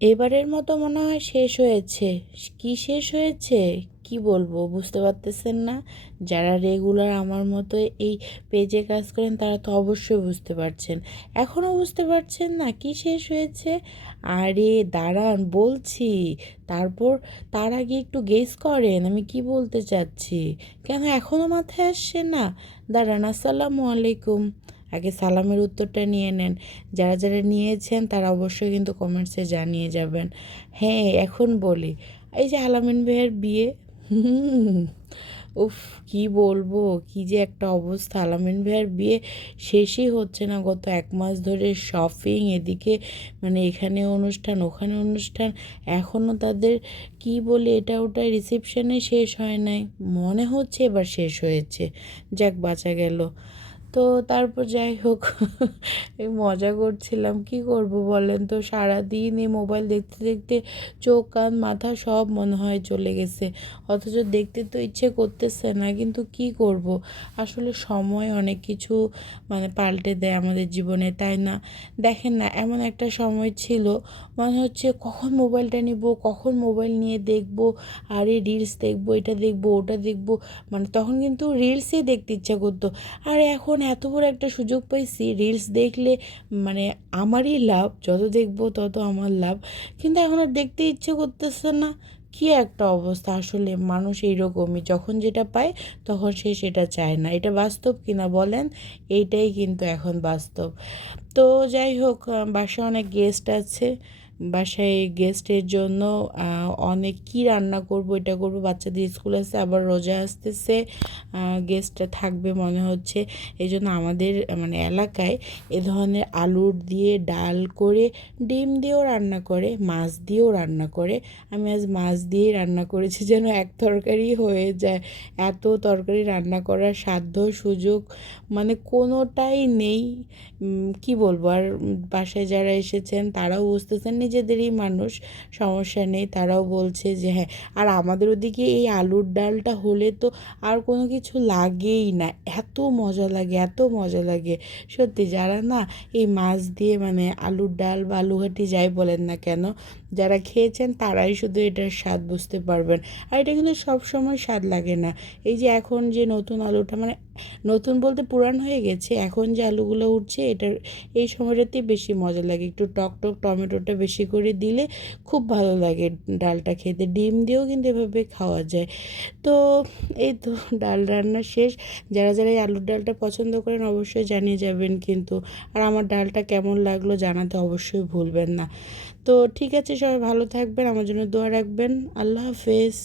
এবারের মতো মনে হয় শেষ হয়েছে। কি শেষ হয়েছে কি বলবো, বুঝতে পারতেছেন না? যারা রেগুলার আমার মতো এই পেজে কাজ করেন তারা তো অবশ্যই বুঝতে পারছেন। এখনও বুঝতে পারছেন না কি শেষ হয়েছে? আরে দাঁড়ান বলছি। তারপর তার আগে একটু গেস করেন আমি কি বলতে চাচ্ছি। কেন এখনও মাথায় আসছে না? দাঁড়ান, আসসালামু আলাইকুম। আগে সালামের উত্তরটা নিয়ে নেন। যারা যারা নিয়েছেন তারা অবশ্যই কিন্তু কমেন্টসে জানিয়ে যাবেন। হ্যাঁ, এখন বলি, এই যে আলামিন ভাইয়ের বিয়ে। হুম, উফ, কি বলবো, কি যে একটা অবস্থা। আলামিন ভাইয়ের বিয়ে শেষই হচ্ছে না। গত 1 মাস ধরে শপিং, এদিকে মানে এখানে অনুষ্ঠান ওখানে অনুষ্ঠান, এখনও তাদের কি বলে এটা ওটা রিসেপশনে শেষ হয় নাই। মনে হচ্ছে এবার শেষ হয়েছে। যাক, বাঁচা গেল। তো তারপর যাই হোক, এই মজা করছিলাম, কি করব বলেন তো। সারাদিন এই মোবাইল দেখতে দেখতে চোখ কান মাথা সব মনে হয় চলে গেছে। অথচ দেখতে তো ইচ্ছে করতেছে না, কিন্তু কি করব। আসলে সময় অনেক কিছু মানে পাল্টে দেয় আমাদের জীবনে, তাই না? দেখেন না, এমন একটা সময় ছিল মনে হচ্ছে কখন মোবাইলটা নিব, কখন মোবাইল নিয়ে দেখব, আর এই রিলস দেখবো, এটা দেখবো, ওটা দেখবো। মানে তখন কিন্তু রিলসই দেখতে ইচ্ছা করতো। আর এখন এত বড় একটা সুযোগ পাইছি, রিলস দেখলে মানে আমারই লাভ, যত দেখবো তত আমার লাভ। কিন্তু এখন আর দেখতে ইচ্ছে করতেছে না। কি একটা অবস্থা, আসলে মানুষ এইরকমই, যখন যেটা পায় তখন সে সেটা চায় না। এটা বাস্তব কিনা বলেন? এইটাই কিন্তু এখন বাস্তব। তো যাই হোক, বাসায় অনেক গেস্ট আছে। বাসায় গেস্টের জন্য অনেক কি রান্না করব, এটা করব, বাচ্চাদের স্কুল আছে, আবার রোজা আসতেছে, গেস্টটা থাকবে মনে হচ্ছে। এই জন্য আমাদের মানে এলাকায় এ ধরনের আলুর দিয়ে ডাল করে, ডিম দিয়েও রান্না করে, মাছ দিয়েও রান্না করে। আমি আজ মাছ দিয়েই রান্না করেছি, যেন এক তরকারি হয়ে যায়। এত তরকারি রান্না করার সাধ্য সুযোগ মানে কোনোটাই নেই। কি বলবো আর। বাসায় যারা এসেছেন তারাও বুঝতেছেন, নিজেদেরই মানুষ, সমস্যা নেই। তারাও বলছে যে হ্যাঁ। আর আমাদের ওদিকে এই আলুর ডালটা হলে তো আর কোনো কিছু লাগেই না। এত মজা লাগে, এত মজা লাগে। সত্যি, যারা না এই মাছ দিয়ে মানে আলুর ডাল বা আলুঘাটি যাই বলেন না কেন, যারা খেয়েছেন তারাই শুধু এটার স্বাদ বুঝতে পারবেন। আর এটা কিন্তু সব সময় স্বাদ লাগে না। এই যে এখন যে নতুন আলুটা, মানে নতুন বলতে পুরান হয়ে গেছে, এখন যে আলুগুলো উঠছে এটার এই সময়টাতেই বেশি মজা লাগে। একটু টক টক টমেটোটা বেশি করে দিলে খুব ভালো লাগে ডালটা খেতে। ডিম দিয়েও কিন্তু এভাবে খাওয়া যায়। তো এই তো, ডাল রান্না শেষ। যারা যারা এই আলুর ডালটা পছন্দ করেন অবশ্যই জানিয়ে যাবেন কিন্তু। আর আমার ডালটা কেমন লাগলো জানাতে অবশ্যই ভুলবেন না। তো ঠিক আছে, সবাই ভালো থাকবেন, আমার জন্য দোয়া রাখবেন। আল্লাহ হাফেজ।